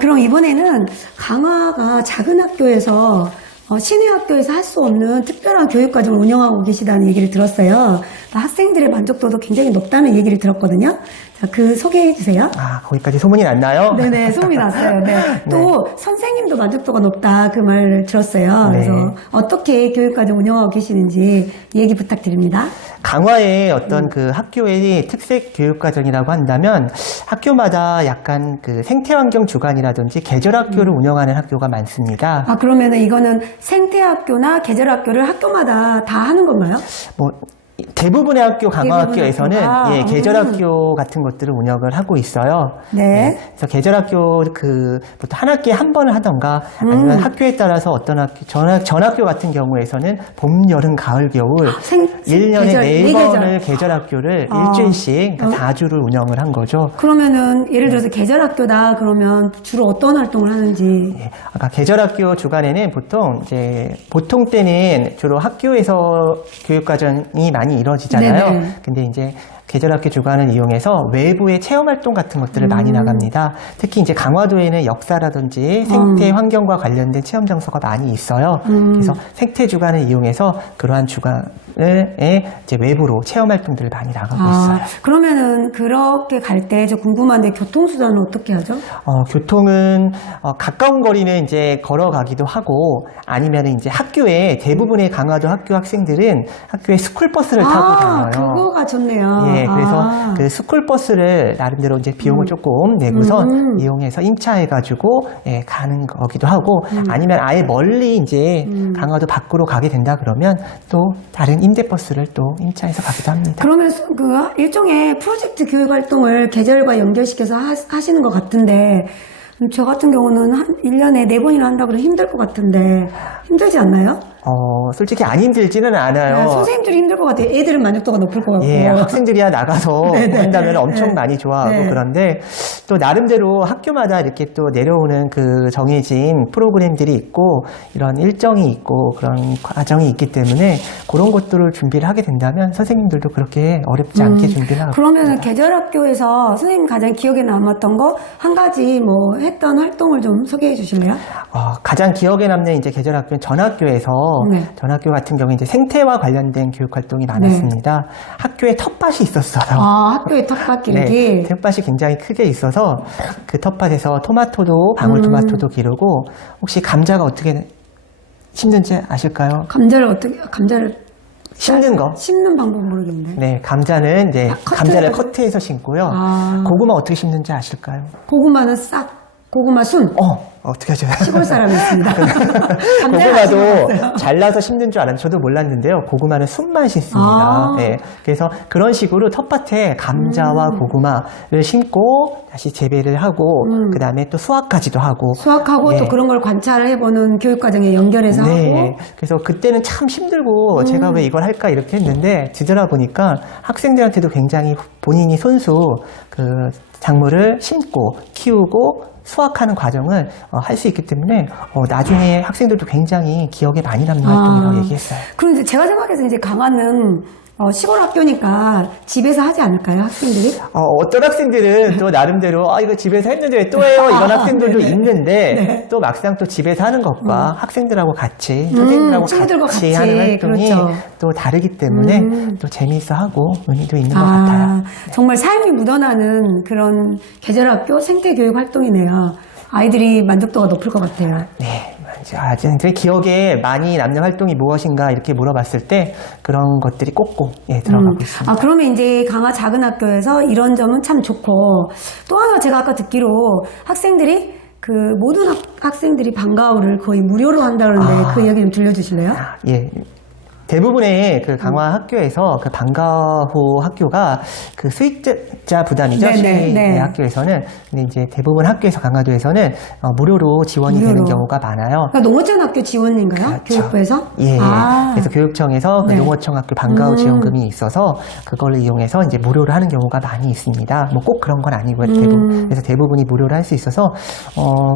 그럼 이번에는 강화가 작은 학교에서 시내 학교에서 할 수 없는 특별한 교육과정을 운영하고 계시다는 얘기를 들었어요. 학생들의 만족도도 굉장히 높다는 얘기를 들었거든요. 자, 그 소개해 주세요. 거기까지 소문이 났나요? 네네, 소문이 났어요. 네. 또 선생님도 만족도가 높다 그 말을 들었어요. 네. 그래서 어떻게 교육과정 운영하고 계시는지 얘기 부탁드립니다. 강화의 어떤 그 학교의 특색 교육과정이라고 한다면 학교마다 약간 그 생태환경 주간이라든지 계절학교를 운영하는 학교가 많습니다. 그러면은 이거는 생태학교나 계절학교를 학교마다 다 하는 건가요? 대부분의 학교, 강화학교에서는 학교가. 계절학교 같은 것들을 운영을 하고 있어요. 네. 그래서 계절학교 보통 한 학기에 한 번을 하던가 아니면 학교에 따라서 어떤 학교, 전학교 같은 경우에서는 봄, 여름, 가을, 겨울 1년에 계절, 네 네 번을 계절학교를 일주일씩 4주를 운영을 한 거죠. 그러면은 예를 들어서 계절학교다 그러면 주로 어떤 활동을 하는지. 아까 계절학교 주간에는 보통 때는 주로 학교에서 교육과정이 많이 이루어지잖아요. 네네. 근데 이제 계절학교 주간을 이용해서 외부의 체험활동 같은 것들을 많이 나갑니다. 특히 이제 강화도에는 역사라든지 생태 환경과 관련된 체험 장소가 많이 있어요. 그래서 생태 주간을 이용해서 그러한 주간을 이제 외부로 체험 활동들을 많이 나가고 있어요. 그러면은 그렇게 갈 때 저 궁금한데 교통수단은 어떻게 하죠? 교통은 가까운 거리는 이제 걸어가기도 하고 아니면 이제 학교에 대부분의 강화도 학교 학생들은 학교에 스쿨버스를 타고 다녀요. 그거가 좋네요. 예, 그래서 그 스쿨버스를 나름대로 이제 비용을 조금 내고서 이용해서 임차해가지고 가는 거기도 하고 아니면 아예 멀리 이제 강화도 밖으로 가게 된다 그러면 또 다른 임대버스를 또 임차해서 가기도 합니다. 그러면 그 일종의 프로젝트 교육 활동을 계절과 연결시켜서 하시는 것 같은데 저 같은 경우는 한 1년에 4번이나 한다고 해도 힘들 것 같은데 힘들지 않나요? 솔직히 안 힘들지는 않아요. 선생님들이 힘들 것 같아요. 애들은 만족도가 높을 것 같고. 예, 학생들이야 나가서 한다면 엄청 네. 많이 좋아하고 네. 그런데 또 나름대로 학교마다 이렇게 또 내려오는 그 정해진 프로그램들이 있고 이런 일정이 있고 그런 과정이 있기 때문에 그런 것들을 준비를 하게 된다면 선생님들도 그렇게 어렵지 않게 준비를 하고 그러면은 계절학교에서 선생님 가장 기억에 남았던 거 한 가지 했던 활동을 좀 소개해 주실래요? 가장 기억에 남는 이제 계절학교는 전학교에서 전학교 같은 경우에 이제 생태와 관련된 교육 활동이 많았습니다. 학교에 텃밭이 있었어요. 학교에 텃밭 기르기. 네, 텃밭이 굉장히 크게 있어서 그 텃밭에서 토마토도 방울토마토도 기르고 혹시 감자가 어떻게 심는지 아실까요? 감자를 심는 거. 심는 방법 모르겠는데. 네, 감자는 이제 감자를 커트해서 심고요. 고구마 어떻게 심는지 아실까요? 고구마는 고구마 순. 어떻게 하죠? 시골 사람이었습니다. 고구마도 잘라서 심는 줄 알았는데 저도 몰랐는데요. 고구마는 순만 심습니다. 네, 그래서 그런 식으로 텃밭에 감자와 고구마를 심고 다시 재배를 하고 그 다음에 또 수확까지도 하고 또 그런 걸 관찰을 해보는 교육과정에 연결해서 하고. 그래서 그때는 참 힘들고 제가 왜 이걸 할까 이렇게 했는데 뒤돌아보니까 학생들한테도 굉장히 본인이 손수 그 작물을 심고 키우고 수확하는 과정을 할 수 있기 때문에 나중에 학생들도 굉장히 기억에 많이 남는 활동이라고 얘기했어요. 그런데 제가 생각해서 이제 강화는 시골 학교니까 집에서 하지 않을까요, 학생들이? 어떤 학생들은 또 나름대로 이거 집에서 했는데 왜 또 해요? 이런 학생들도 있는데 또 막상 또 집에서 하는 것과 학생들하고 같이 선생님들하고 같이 하는 활동이 또 다르기 때문에 또 재미있어 하고 의미도 있는 것 같아요. 정말 삶이 묻어나는 그런 계절학교 생태교육 활동이네요. 아이들이 만족도가 높을 것 같아요. 네. 제 기억에 많이 남는 활동이 무엇인가 이렇게 물어봤을 때 그런 것들이 꼭꼭 들어가고 있습니다. 그러면 이제 강화 작은 학교에서 이런 점은 참 좋고 또 하나 제가 아까 듣기로 학생들이 모든 학생들이 방과후를 거의 무료로 한다 그러는데 그 이야기 좀 들려주실래요? 예. 대부분의 그 강화 학교에서 그 방과후 학교가 그 수익자 부담이죠. 시내 학교에서는. 근데 이제 대부분 학교에서 강화도에서는 무료로 지원이 되는 경우가 많아요. 그러니까 농어촌 학교 지원인가요? 그렇죠. 교육부에서? 예. 그래서 교육청에서 그 농어촌 학교 방과후 지원금이 있어서 그걸 이용해서 이제 무료로 하는 경우가 많이 있습니다. 꼭 그런 건 아니고요. 그래서 대부분이 무료로 할 수 있어서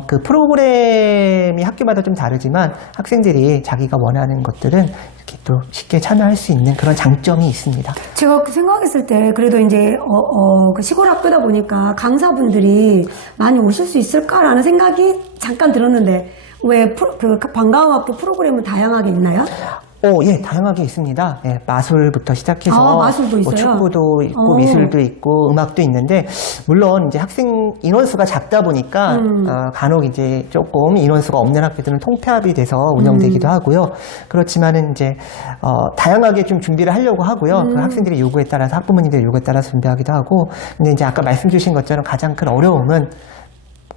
그 프로그램이 학교마다 좀 다르지만 학생들이 자기가 원하는 것들은 이렇게 또 쉽게 참여할 수 있는 그런 장점이 있습니다. 제가 생각했을 때 그래도 이제 그 시골 학교다 보니까 강사분들이 많이 오실 수 있을까라는 생각이 잠깐 들었는데 왜 그 방과후학교 프로그램은 다양하게 있나요? 예, 다양하게 있습니다. 예, 마술부터 시작해서 마술도 있어요? 축구도 있고 미술도 있고 음악도 있는데 물론 이제 학생 인원수가 작다 보니까 간혹 이제 조금 인원수가 없는 학교들은 통폐합이 돼서 운영되기도 하고요. 그렇지만은 이제 다양하게 좀 준비를 하려고 하고요. 그 학생들의 요구에 따라서 학부모님들의 요구에 따라서 준비하기도 하고 근데 이제 아까 말씀 주신 것처럼 가장 큰 어려움은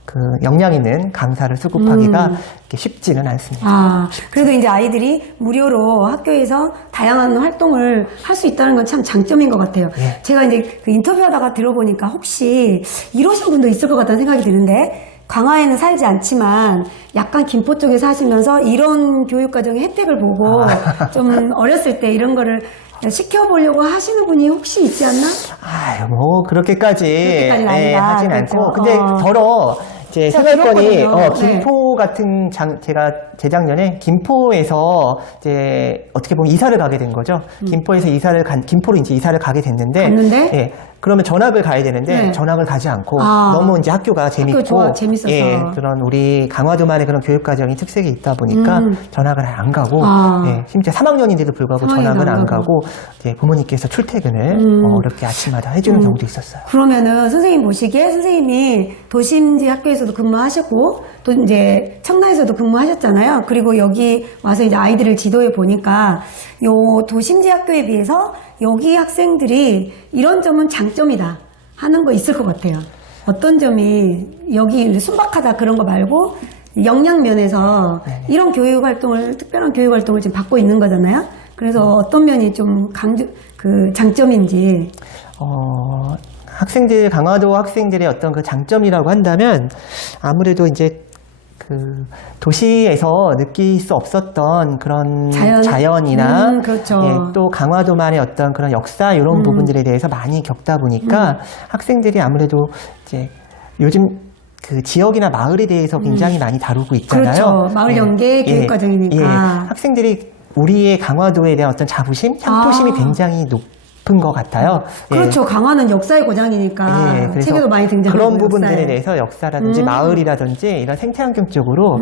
그 역량 있는 강사를 수급하기가 이렇게 쉽지는 않습니다. 그래도 이제 아이들이 무료로 학교에서 다양한 활동을 할 수 있다는 건 참 장점인 것 같아요. 예. 제가 이제 그 인터뷰하다가 들어보니까 혹시 이러신 분도 있을 것 같다는 생각이 드는데 강화에는 살지 않지만 약간 김포 쪽에 사시면서 이런 교육과정의 혜택을 보고 좀 어렸을 때 이런 거를 시켜보려고 하시는 분이 혹시 있지 않나? 뭐 그렇게까지는 아니다. 하진 그렇죠. 않고 근데 더러 이제 제가 생활권이 들었거든요. 김포 같은 제가 재작년에 김포에서 이제 어떻게 보면 이사를 가게 된 거죠. 김포로 이제 이사를 가게 됐는데 갔는데? 예, 그러면 전학을 가야 되는데 네. 전학을 가지 않고 너무 이제 학교가 재밌고 재밌어서. 예, 그런 우리 강화도만의 그런 교육 과정이 특색이 있다 보니까 전학을 안 가고 예, 심지어 3학년인데도 불구하고 전학을 안 가고 이제 부모님께서 출퇴근을 어렵게 아침마다 해주는 경우도 있었어요. 그러면은 선생님 보시기에 선생님이 도심지 학교에서도 근무하셨고 또 이제 청라에서도 근무하셨잖아요. 그리고 여기 와서 이제 아이들을 지도해 보니까 요 도심지 학교에 비해서 여기 학생들이 이런 점은 장점이다 하는 거 있을 것 같아요. 어떤 점이 여기 순박하다 그런 거 말고 역량 면에서 이런 교육 활동을 특별한 교육 활동을 지금 받고 있는 거잖아요. 그래서 어떤 면이 좀 장점인지. 강화도 학생들의 어떤 그 장점이라고 한다면 아무래도 이제 그 도시에서 느낄 수 없었던 그런 자연이나 그렇죠. 예, 또 강화도만의 어떤 그런 역사 이런 부분들에 대해서 많이 겪다 보니까 학생들이 아무래도 이제 요즘 그 지역이나 마을에 대해서 굉장히 많이 다루고 있잖아요. 그렇죠. 마을 연계 교육과정이니까. 학생들이 우리의 강화도에 대한 어떤 자부심, 향토심이 굉장히 높은 것 같아요. 그렇죠. 강화는 역사의 고장이니까 그래서 책에도 많이 등장하고 그런 부분들에 대해서 역사라든지 마을이라든지 이런 생태환경 쪽으로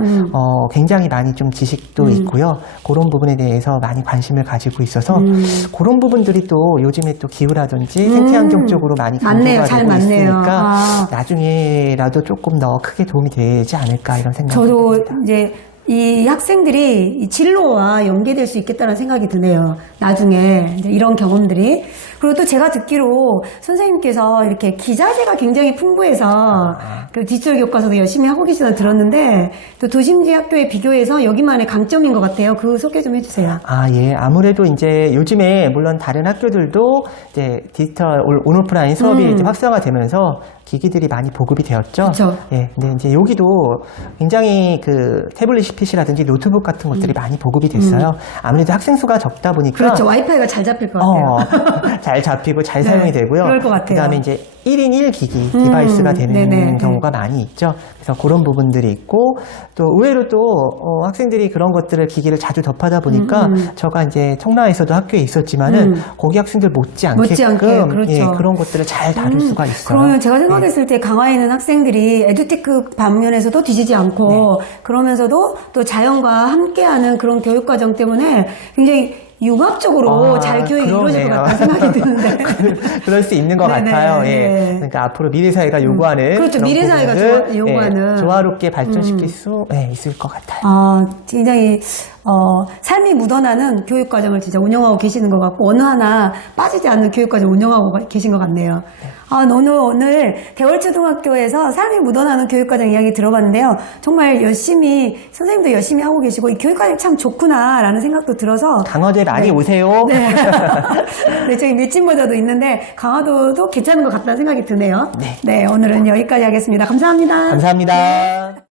굉장히 많이 좀 지식도 있고요. 그런 부분에 대해서 많이 관심을 가지고 있어서 그런 부분들이 또 요즘에 또 기후라든지 생태환경 쪽으로 많이 강조가 되고 있으니까 나중에라도 조금 더 크게 도움이 되지 않을까 이런 생각이 저도 듭니다. 이제 이 학생들이 이 진로와 연계될 수 있겠다는 생각이 드네요. 나중에 이제 이런 경험들이. 그리고 또 제가 듣기로 선생님께서 이렇게 기자재가 굉장히 풍부해서 그 디지털 교과서도 열심히 하고 계시다고 들었는데 또 도심지 학교에 비교해서 여기만의 강점인 것 같아요. 그 소개 좀 해주세요. 예. 아무래도 이제 요즘에 물론 다른 학교들도 이제 디지털 온오프라인 수업이 이제 활성화되면서 기기들이 많이 보급이 되었죠. 그렇죠. 예. 근데 이제 여기도 굉장히 그 태블릿 PC라든지 노트북 같은 것들이 많이 보급이 됐어요. 아무래도 학생 수가 적다 보니까 그렇죠. 와이파이가 잘 잡힐 것 같아요. 잘 잡히고 잘 사용이 되고요. 그럴 것 같아요. 그다음에 이제 1인 1기기 디바이스가 되는 경우가 많이 있죠. 그래서 그런 부분들이 있고 또 의외로 또 학생들이 그런 것들을 기기를 자주 접하다 보니까 제가 이제 청라에서도 학교에 있었지만은 거기 학생들 못지않게 그렇죠. 예, 그런 것들을 잘 다룰 수가 있어요. 그러면 제가 생각했을 때 강화에 있는 학생들이 에듀테크 방면에서도 뒤지지 않고 그러면서도 또 자연과 함께하는 그런 교육과정 때문에 굉장히 융합적으로 잘 교육이 이루어질 것 같다는 생각이 드는데. 그럴 수 있는 것 같아요. 예. 그러니까 앞으로 미래사회가 요구하는. 그렇죠. 미래사회가 요구하는. 조화롭게 발전시킬 수 있을 것 같아요. 굉장히, 삶이 묻어나는 교육과정을 진짜 운영하고 계시는 것 같고, 어느 하나 빠지지 않는 교육과정 운영하고 계신 것 같네요. 오늘 대월초등학교에서 삶이 묻어나는 교육과정 이야기 들어봤는데요. 정말 선생님도 열심히 하고 계시고, 이 교육과정이 참 좋구나라는 생각도 들어서. 강화도에 많이 오세요. 네, 저희 밀진모자도 있는데, 강화도도 괜찮은 것 같다는 생각이 드네요. 네, 오늘은 여기까지 하겠습니다. 감사합니다. 감사합니다.